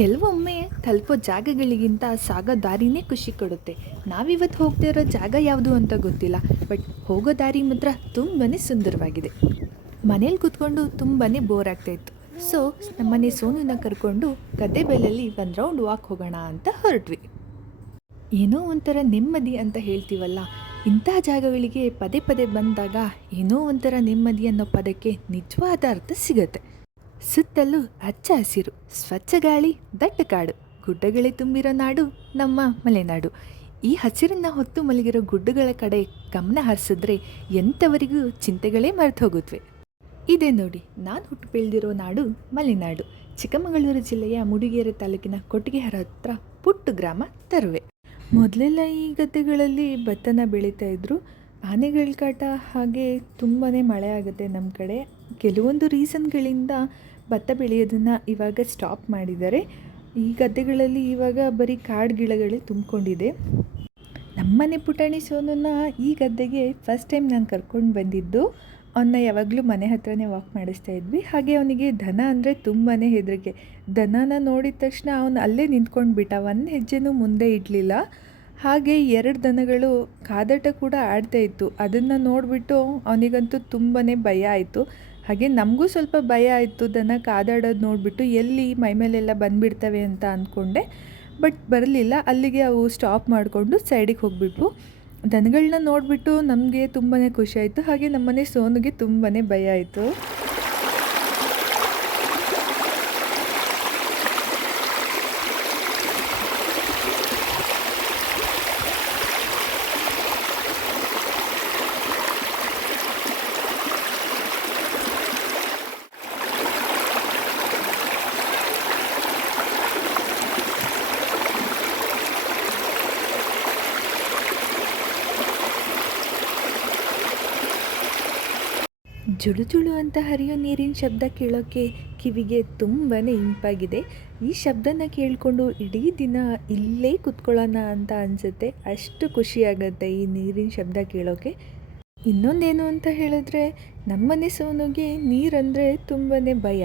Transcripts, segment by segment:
ಕೆಲವೊಮ್ಮೆ ತಲುಪೋ ಜಾಗಗಳಿಗಿಂತ ಸಾಗೋ ದಾರಿನೇ ಖುಷಿ ಕೊಡುತ್ತೆ. ನಾವಿವತ್ತು ಹೋಗ್ತಾ ಇರೋ ಜಾಗ ಯಾವುದು ಅಂತ ಗೊತ್ತಿಲ್ಲ, ಬಟ್ ಹೋಗೋ ದಾರಿ ಮಾತ್ರ ತುಂಬಾ ಸುಂದರವಾಗಿದೆ. ಮನೇಲಿ ಕೂತ್ಕೊಂಡು ತುಂಬಾ ಬೋರ್ ಆಗ್ತಾಯಿತ್ತು. ಸೊ ನಮ್ಮನೆ ಸೋನುನ ಕರ್ಕೊಂಡು ಗದ್ದೆ ಬೈಲಲ್ಲಿ ಒಂದು ರೌಂಡ್ ವಾಕ್ ಹೋಗೋಣ ಅಂತ ಹೊರಟ್ವಿ. ಏನೋ ಒಂಥರ ನೆಮ್ಮದಿ ಅಂತ ಹೇಳ್ತೀವಲ್ಲ, ಇಂಥ ಜಾಗಗಳಿಗೆ ಪದೇ ಪದೇ ಬಂದಾಗ ಏನೋ ಒಂಥರ ನೆಮ್ಮದಿ ಅನ್ನೋ ಪದಕ್ಕೆ ನಿಜವಾದ ಅರ್ಥ ಸಿಗತ್ತೆ. ಸುತ್ತಲೂ ಹಚ್ಚ ಹಸಿರು, ಸ್ವಚ್ಛ ಗಾಳಿ, ದಟ್ಟ ಕಾಡು, ಗುಡ್ಡಗಳೇ ತುಂಬಿರೋ ನಾಡು ನಮ್ಮ ಮಲೆನಾಡು. ಈ ಹಸಿರನ್ನು ಹೊತ್ತು ಮಲಗಿರೋ ಗುಡ್ಡಗಳ ಕಡೆ ಗಮನ ಹರಿಸಿದ್ರೆ ಎಂಥವರಿಗೂ ಚಿಂತೆಗಳೇ ಮರೆತು ಹೋಗುತ್ತವೆ. ಇದೇ ನೋಡಿ, ನಾನು ಹುಟ್ಟು ಬೆಳೆದಿರೋ ನಾಡು ಮಲೆನಾಡು. ಚಿಕ್ಕಮಗಳೂರು ಜಿಲ್ಲೆಯ ಮೂಡಿಗೆರೆ ತಾಲೂಕಿನ ಕೊಟ್ಟಿಗೆಹಾರ ಹತ್ರ ಪುಟ್ಟ ಗ್ರಾಮ ತರುವೆ. ಮೊದಲೆಲ್ಲ ಈ ಗದ್ದೆಗಳಲ್ಲಿ ಭತ್ತನ ಬೆಳೀತಾ ಇದ್ರು. ಆನೆಗಳ ಕಾಟ ಹಾಗೆ ತುಂಬಾ ಮಳೆ ಆಗುತ್ತೆ ನಮ್ಮ ಕಡೆ. ಕೆಲವೊಂದು ರೀಸನ್ಗಳಿಂದ ಭತ್ತ ಬೆಳೆಯೋದನ್ನು ಇವಾಗ ಸ್ಟಾಪ್ ಮಾಡಿದ್ದಾರೆ. ಈ ಗದ್ದೆಗಳಲ್ಲಿ ಇವಾಗ ಬರೀ ಕಾಡು ಗಿಡಗಳೇ ತುಂಬಿಕೊಂಡಿದೆ. ನಮ್ಮನೆ ಪುಟಾಣಿ ಸೋನನ್ನ ಈ ಗದ್ದೆಗೆ ಫಸ್ಟ್ ಟೈಮ್ ನಾನು ಕರ್ಕೊಂಡು ಬಂದಿದ್ದು. ಅವನ್ನ ಯಾವಾಗಲೂ ಮನೆ ಹತ್ರನೇ ವಾಕ್ ಮಾಡಿಸ್ತಾ ಇದ್ವಿ. ಹಾಗೆ ಅವನಿಗೆ ದನ ಅಂದರೆ ತುಂಬಾ ಹೆದರಿಕೆ. ದನನ ನೋಡಿದ ತಕ್ಷಣ ಅವನು ಅಲ್ಲೇ ನಿಂತ್ಕೊಂಡು ಬಿಟ್ಟ, ಒಂದು ಹೆಜ್ಜೆನೂ ಮುಂದೆ ಇಡಲಿಲ್ಲ. ಹಾಗೆ 2 ದನಗಳು ಕಾದಾಟ ಕೂಡ ಆಡ್ತಾಯಿತ್ತು. ಅದನ್ನು ನೋಡಿಬಿಟ್ಟು ಅವನಿಗಂತೂ ತುಂಬಾ ಭಯ ಆಯಿತು. ಹಾಗೆ ನಮಗೂ ಸ್ವಲ್ಪ ಭಯ ಆಯಿತು, ದನ ಕಾದಾಡೋದು ನೋಡಿಬಿಟ್ಟು ಎಲ್ಲಿ ಮೈಮೇಲೆಲ್ಲ ಬಂದುಬಿಡ್ತವೆ ಅಂತ ಅಂದ್ಕೊಂಡೆ. ಬಟ್ ಬರಲಿಲ್ಲ. ಅಲ್ಲಿಗೆ ಅವು ಸ್ಟಾಪ್ ಮಾಡಿಕೊಂಡು ಸೈಡಿಗೆ ಹೋಗಿಬಿಟ್ವು. ದನಗಳನ್ನ ನೋಡಿಬಿಟ್ಟು ನಮಗೆ ತುಂಬಾ ಖುಷಿ ಆಯಿತು. ಹಾಗೆ ನಮ್ಮನೆ ಸೋನುಗೆ ತುಂಬಾ ಭಯ ಆಯಿತು. ಜುಳು ಜುಳು ಅಂತ ಹರಿಯೋ ನೀರಿನ ಶಬ್ದ ಕೇಳೋಕ್ಕೆ ಕಿವಿಗೆ ತುಂಬಾ ಇಂಪಾಗಿದೆ. ಈ ಶಬ್ದನ ಕೇಳಿಕೊಂಡು ಇಡೀ ದಿನ ಇಲ್ಲೇ ಕೂತ್ಕೊಳ್ಳೋಣ ಅಂತ ಅನಿಸುತ್ತೆ. ಅಷ್ಟು ಖುಷಿಯಾಗುತ್ತೆ ಈ ನೀರಿನ ಶಬ್ದ ಕೇಳೋಕ್ಕೆ. ಇನ್ನೊಂದೇನು ಅಂತ ಹೇಳಿದ್ರೆ, ನಮ್ಮನೆ ಸೋನುಗೆ ನೀರಂದರೆ ತುಂಬಾ ಭಯ.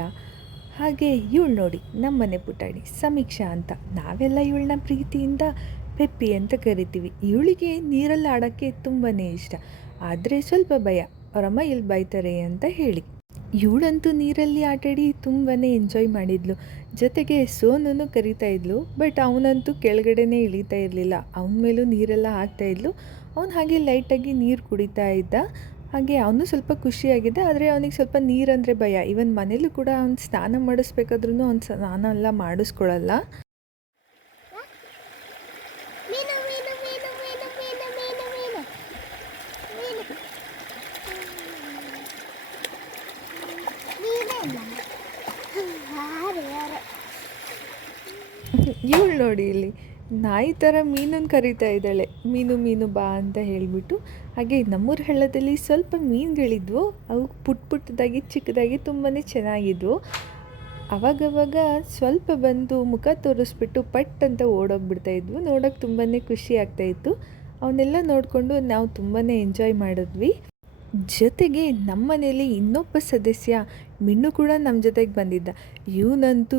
ಹಾಗೆ ಇವಳು ನೋಡಿ, ನಮ್ಮನೆ ಪುಟಾಣಿ ಸಮೀಕ್ಷಾ ಅಂತ. ನಾವೆಲ್ಲ ಇವಳನ್ನ ಪ್ರೀತಿಯಿಂದ ಪೆಪ್ಪಿ ಅಂತ ಕರಿತೀವಿ. ಇವಳಿಗೆ ನೀರಲ್ಲಿ ಆಡೋಕ್ಕೆ ತುಂಬಾ ಇಷ್ಟ, ಆದರೆ ಸ್ವಲ್ಪ ಭಯ, ಅವರಮ್ಮ ಇಲ್ಲಿ ಬೈತಾರೆ ಅಂತ ಹೇಳಿ. ಇವಳಂತೂ ನೀರಲ್ಲಿ ಆಟಾಡಿ ತುಂಬಾ ಎಂಜಾಯ್ ಮಾಡಿದ್ಲು. ಜೊತೆಗೆ ಸೋನೂ ಕರಿತಾ ಇದ್ಲು. ಬಟ್ ಅವನಂತೂ ಕೆಳಗಡೆನೇ ಇಳಿತಾ ಇರಲಿಲ್ಲ. ಅವನ ಮೇಲೂ ನೀರೆಲ್ಲ ಹಾಕ್ತಾಯಿದ್ಲು. ಅವನು ಹಾಗೆ ಲೈಟಾಗಿ ನೀರು ಕುಡಿತಾ ಇದ್ದ. ಹಾಗೆ ಅವನು ಸ್ವಲ್ಪ ಖುಷಿಯಾಗಿದ್ದ. ಆದರೆ ಅವನಿಗೆ ಸ್ವಲ್ಪ ನೀರಂದರೆ ಭಯ. ಇವನ್ ಮನೇಲೂ ಕೂಡ ಅವ್ನು ಸ್ನಾನ ಮಾಡಿಸ್ಬೇಕಾದ್ರೂ ಅವ್ನು ಸ್ನಾನ ಎಲ್ಲ ಮಾಡಿಸ್ಕೊಳ್ಳಲ್ಲ. ಇವಳು ನೋಡಿ ಇಲ್ಲಿ ನಾಯಿ ಥರ ಮೀನನ್ನು ಕರಿತಾ ಇದ್ದಾಳೆ. ಮೀನು ಮೀನು ಬಾ ಅಂತ ಹೇಳಿಬಿಟ್ಟು. ಹಾಗೆ ನಮ್ಮೂರ ಹಳ್ಳದಲ್ಲಿ ಸ್ವಲ್ಪ ಮೀನುಗಳಿದ್ವು. ಅವು ಪುಟ್ಟದಾಗಿ ಚಿಕ್ಕದಾಗಿ ತುಂಬಾ ಚೆನ್ನಾಗಿದ್ವು. ಅವಾಗವಾಗ ಸ್ವಲ್ಪ ಬಂದು ಮುಖ ತೋರಿಸ್ಬಿಟ್ಟು ಪಟ್ ಅಂತ ಓಡೋಗ್ಬಿಡ್ತಾಯಿದ್ವು. ನೋಡೋಕೆ ತುಂಬಾ ಖುಷಿ ಆಗ್ತಾಯಿತ್ತು. ಅವನ್ನೆಲ್ಲ ನೋಡಿಕೊಂಡು ನಾವು ತುಂಬಾ ಎಂಜಾಯ್ ಮಾಡಿದ್ವಿ. ಜೊತೆಗೆ ನಮ್ಮ ಮನೇಲಿ ಇನ್ನೊಬ್ಬ ಸದಸ್ಯ ಮಿಣ್ಣು ಕೂಡ ನಮ್ಮ ಜೊತೆಗೆ ಬಂದಿದ್ದ. ಇವನಂತೂ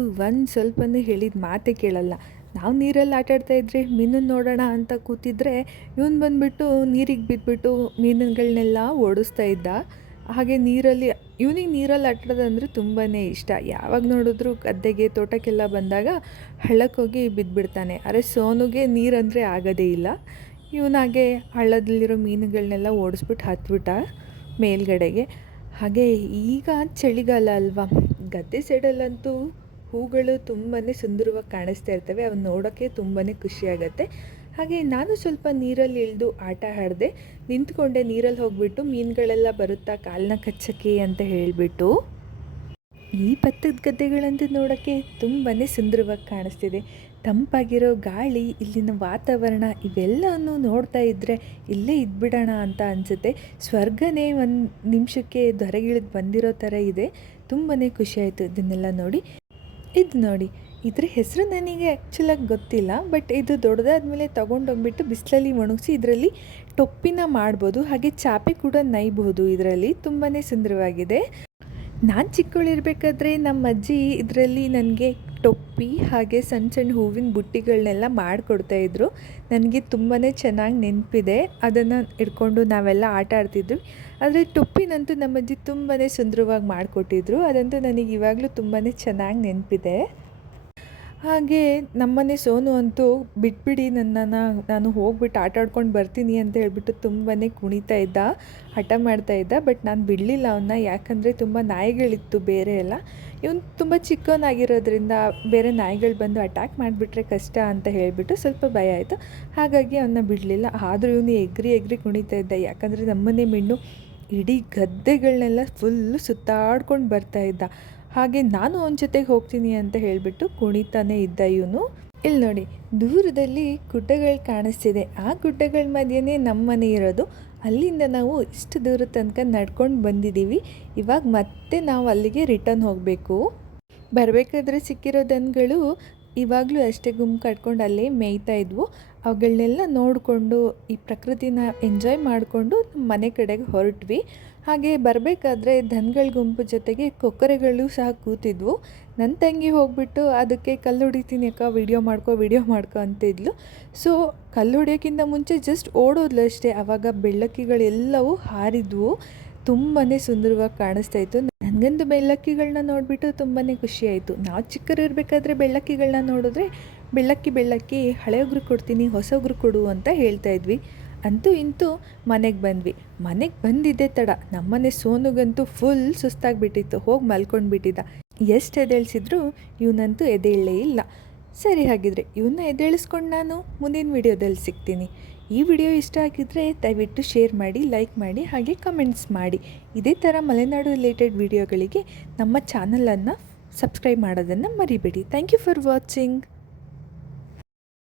ಸ್ವಲ್ಪನೂ ಹೇಳಿದ ಮಾತೇ ಕೇಳಲ್ಲ. ನಾವು ನೀರಲ್ಲಿ ಆಟಾಡ್ತಾಯಿದ್ರೆ ಮೀನನ್ನು ನೋಡೋಣ ಅಂತ ಕೂತಿದ್ರೆ ಇವನು ಬಂದುಬಿಟ್ಟು ನೀರಿಗೆ ಬಿದ್ದುಬಿಟ್ಟು ಮೀನುಗಳನ್ನೆಲ್ಲ ಓಡಿಸ್ತಾ ಇದ್ದ. ಹಾಗೆ ಇವನಿಗೆ ನೀರಲ್ಲಿ ಆಟಾಡೋದಂದರೆ ತುಂಬಾ ಇಷ್ಟ. ಯಾವಾಗ ನೋಡಿದ್ರೂ ಗದ್ದೆಗೆ ತೋಟಕ್ಕೆಲ್ಲ ಬಂದಾಗ ಹಳ್ಳಕ್ಕೆ ಹೋಗಿ ಬಿದ್ದುಬಿಡ್ತಾನೆ. ಆದರೆ ಸೋನುಗೆ ನೀರಂದರೆ ಆಗೋದೇ ಇಲ್ಲ. ಇವನಾಗೆ ಹಳ್ಳದಲ್ಲಿರೋ ಮೀನುಗಳನ್ನೆಲ್ಲ ಓಡಿಸ್ಬಿಟ್ಟು ಹತ್ಬಿಟ್ಟ ಮೇಲ್ಗಡೆಗೆ. ಹಾಗೆ ಈಗ ಚಳಿಗಾಲ ಅಲ್ವಾ, ಗದ್ದೆ ಸೈಡಲ್ಲಂತೂ ಹೂಗಳು ತುಂಬಾ ಸುಂದರವಾಗಿ ಕಾಣಿಸ್ತಾ ಇರ್ತವೆ. ಅವನ್ನ ನೋಡೋಕ್ಕೆ ತುಂಬಾ ಖುಷಿಯಾಗತ್ತೆ. ಹಾಗೆ ನಾನು ಸ್ವಲ್ಪ ನೀರಲ್ಲಿ ಇಳಿದು ಆಟ ಆಡಿದೆ. ನಿಂತ್ಕೊಂಡೆ ನೀರಲ್ಲಿ ಹೋಗಿಬಿಟ್ಟು ಮೀನುಗಳೆಲ್ಲ ಬರುತ್ತಾ ಕಾಲನ್ನ ಕಚ್ಚಕ್ಕೆ ಅಂತ ಹೇಳಿಬಿಟ್ಟು. ಈ ಭತ್ತದ ಗದ್ದೆಗಳಂತೂ ನೋಡೋಕ್ಕೆ ತುಂಬಾ ಸುಂದರವಾಗಿ ಕಾಣಿಸ್ತಿದೆ. ತಂಪಾಗಿರೋ ಗಾಳಿ, ಇಲ್ಲಿನ ವಾತಾವರಣ ಇವೆಲ್ಲವನ್ನು ನೋಡ್ತಾ ಇದ್ದರೆ ಇಲ್ಲೇ ಇದ್ಬಿಡೋಣ ಅಂತ ಅನಿಸುತ್ತೆ. ಸ್ವರ್ಗನೇ ಒಂದು ನಿಮಿಷಕ್ಕೆ ದೊರೆಗಿಳಿದು ಬಂದಿರೋ ಥರ ಇದೆ. ತುಂಬಾ ಖುಷಿಯಾಯಿತು ಇದನ್ನೆಲ್ಲ ನೋಡಿ. ಇದು ನೋಡಿ, ಇದ್ರ ಹೆಸರು ನನಗೆ ಆ್ಯಕ್ಚುಲಾಗಿ ಗೊತ್ತಿಲ್ಲ. ಬಟ್ ಇದು ದೊಡ್ಡದಾದ್ಮೇಲೆ ತೊಗೊಂಡೋಗ್ಬಿಟ್ಟು ಬಿಸಿಲಲ್ಲಿ ಒಣಗಿಸಿ ಇದರಲ್ಲಿ ಟೊಪ್ಪಿನ ಮಾಡ್ಬೋದು. ಹಾಗೆ ಚಾಪೆ ಕೂಡ ನೈಬಹುದು. ಇದರಲ್ಲಿ ತುಂಬಾ ಸುಂದರವಾಗಿದೆ. ನಾನು ಚಿಕ್ಕವಳಿರ್ಬೇಕಾದ್ರೆ ನಮ್ಮ ಅಜ್ಜಿ ಇದರಲ್ಲಿ ನನಗೆ ಟೊಪ್ಪಿ ಹಾಗೆ ಸಣ್ಣ ಸಣ್ಣ ಹೂವಿನ ಬುಟ್ಟಿಗಳನ್ನೆಲ್ಲ ಮಾಡಿಕೊಡ್ತಾಯಿದ್ರು. ನನಗೆ ತುಂಬಾ ಚೆನ್ನಾಗಿ ನೆನಪಿದೆ. ಅದನ್ನು ಇಟ್ಕೊಂಡು ನಾವೆಲ್ಲ ಆಟ ಆಡ್ತಿದ್ವಿ. ಆದರೆ ಟೊಪ್ಪಿನಂತೂ ನಮ್ಮ ಅಜ್ಜಿ ತುಂಬಾ ಸುಂದರವಾಗಿ ಮಾಡಿಕೊಟ್ಟಿದ್ರು. ಅದಂತೂ ನನಗೆ ಇವಾಗಲೂ ತುಂಬಾ ಚೆನ್ನಾಗಿ ನೆನಪಿದೆ. ಹಾಗೆ ನಮ್ಮನೆ ಸೋನು ಅಂತೂ ಬಿಟ್ಬಿಡಿ ನನ್ನನ್ನು, ನಾನು ಹೋಗ್ಬಿಟ್ಟು ಆಟ ಆಡ್ಕೊಂಡು ಬರ್ತೀನಿ ಅಂತ ಹೇಳ್ಬಿಟ್ಟು ತುಂಬಾ ಕುಣಿತಾ ಇದ್ದ, ಹಠ ಮಾಡ್ತಾ ಇದ್ದ. ಬಟ್ ನಾನು ಬಿಡಲಿಲ್ಲ ಅವನ್ನ, ಯಾಕಂದರೆ ತುಂಬ ನಾಯಿಗಳಿತ್ತು ಬೇರೆ ಎಲ್ಲ. ಇವನು ತುಂಬ ಚಿಕ್ಕವನಾಗಿರೋದ್ರಿಂದ ಬೇರೆ ನಾಯಿಗಳು ಬಂದು ಅಟ್ಯಾಕ್ ಮಾಡಿಬಿಟ್ರೆ ಕಷ್ಟ ಅಂತ ಹೇಳಿಬಿಟ್ಟು ಸ್ವಲ್ಪ ಭಯ ಆಯಿತು. ಹಾಗಾಗಿ ಅವನ್ನ ಬಿಡಲಿಲ್ಲ. ಆದರೂ ಇವನು ಎಗ್ರಿ ಎಗ್ರಿ ಕುಣಿತಾ ಇದ್ದ, ಯಾಕಂದರೆ ನಮ್ಮನೆ ಮಿಣ್ಣು ಇಡೀ ಗದ್ದೆಗಳನ್ನೆಲ್ಲ ಫುಲ್ಲು ಸುತ್ತಾಡ್ಕೊಂಡು ಬರ್ತಾಯಿದ್ದ. ಹಾಗೆ ನಾನು ಅವನ ಜೊತೆಗೆ ಹೋಗ್ತೀನಿ ಅಂತ ಹೇಳಿಬಿಟ್ಟು ಕುಣಿತಾನೆ ಇದ್ದ ಇವನು. ಇಲ್ಲಿ ನೋಡಿ, ದೂರದಲ್ಲಿ ಗುಡ್ಡಗಳು ಕಾಣಿಸ್ತಿದೆ. ಆ ಗುಡ್ಡಗಳ ಮಧ್ಯೆನೇ ನಮ್ಮ ಮನೆ ಇರೋದು. ಅಲ್ಲಿಂದ ನಾವು ಇಷ್ಟು ದೂರ ತನಕ ನಡ್ಕೊಂಡು ಬಂದಿದ್ದೀವಿ. ಇವಾಗ ಮತ್ತೆ ನಾವು ಅಲ್ಲಿಗೆ ರಿಟರ್ನ್ ಹೋಗಬೇಕು. ಬರಬೇಕಾದ್ರೆ ಸಿಕ್ಕಿರೋ ದನಗಳು ಇವಾಗಲೂ ಅಷ್ಟೇ ಗುಂಪು ಕಟ್ಕೊಂಡು ಅಲ್ಲೇ ಮೇಯ್ತಾ ಇದ್ವು. ಅವುಗಳನ್ನೆಲ್ಲ ನೋಡಿಕೊಂಡು ಈ ಪ್ರಕೃತಿನ ಎಂಜಾಯ್ ಮಾಡಿಕೊಂಡು ನಮ್ಮ ಮನೆ ಕಡೆಗೆ ಹೊರಟ್ವಿ. ಹಾಗೆ ಬರಬೇಕಾದ್ರೆ ದನಗಳ ಗುಂಪು ಜೊತೆಗೆ ಕೊಕ್ಕರೆಗಳು ಸಹ ಕೂತಿದ್ವು. ನನ್ನ ತಂಗಿ ಹೋಗ್ಬಿಟ್ಟು ಅದಕ್ಕೆ ಕಲ್ಲು ಹೊಡಿತೀನಿ ಅಕ್ಕ, ವಿಡಿಯೋ ಮಾಡ್ಕೊ ಅಂತಿದ್ಲು. ಸೊ ಕಲ್ಲು ಹೊಡಿಯೋಕ್ಕಿಂತ ಮುಂಚೆ ಜಸ್ಟ್ ಓಡೋದ್ಲು ಅಷ್ಟೇ. ಆವಾಗ ಬೆಳ್ಳಕ್ಕಿಗಳೆಲ್ಲವೂ ಹಾರಿದ್ವು. ತುಂಬಾ ಸುಂದರವಾಗಿ ಕಾಣಿಸ್ತಾ ಇತ್ತು. ನನಗಂತೂ ಬೆಳ್ಳಕ್ಕಿಗಳನ್ನ ನೋಡಿಬಿಟ್ಟು ತುಂಬಾ ಖುಷಿಯಾಯಿತು. ನಾವು ಚಿಕ್ಕರಿರಬೇಕಾದ್ರೆ ಬೆಳ್ಳಕ್ಕಿಗಳನ್ನ ನೋಡಿದ್ರೆ ಬೆಳ್ಳಕ್ಕಿ ಹಳೆ ಉಗುರು ಕೊಡ್ತೀನಿ, ಹೊಸ ಉಗುರು ಕೊಡು ಅಂತ ಹೇಳ್ತಾ ಇದ್ವಿ. ಅಂತೂ ಇಂತೂ ಮನೆಗೆ ಬಂದ್ವಿ. ಮನೆಗೆ ಬಂದಿದ್ದೇ ತಡ ನಮ್ಮನೆ ಸೋನುಗಂತೂ ಫುಲ್ ಸುಸ್ತಾಗಿಬಿಟ್ಟಿತ್ತು, ಹೋಗಿ ಮಲ್ಕೊಂಡ್ಬಿಟ್ಟಿದ್ದ. ಎಷ್ಟು ಎದ್ದೇಳಿಸಿದ್ರು ಇವನಂತೂ ಎದ್ದೇಳಲೇ ಇಲ್ಲ. ಸರಿ, ಹಾಗಿದ್ರೆ ಇವನ್ನ ಎದ್ದೇಳಿಸ್ಕೊಂಡು ನಾನು ಮುಂದಿನ ವಿಡಿಯೋದಲ್ಲಿ ಸಿಗ್ತೀನಿ. ಈ ವಿಡಿಯೋ ಇಷ್ಟ ಆಗಿದ್ದರೆ ದಯವಿಟ್ಟು ಶೇರ್ ಮಾಡಿ, ಲೈಕ್ ಮಾಡಿ, ಹಾಗೆ ಕಮೆಂಟ್ಸ್ ಮಾಡಿ. ಇದೇ ಥರ ಮಲೆನಾಡು ರಿಲೇಟೆಡ್ ವಿಡಿಯೋಗಳಿಗೆ ನಮ್ಮ ಚಾನಲನ್ನು ಸಬ್ಸ್ಕ್ರೈಬ್ ಮಾಡೋದನ್ನು ಮರಿಬೇಡಿ. Thank you for watching.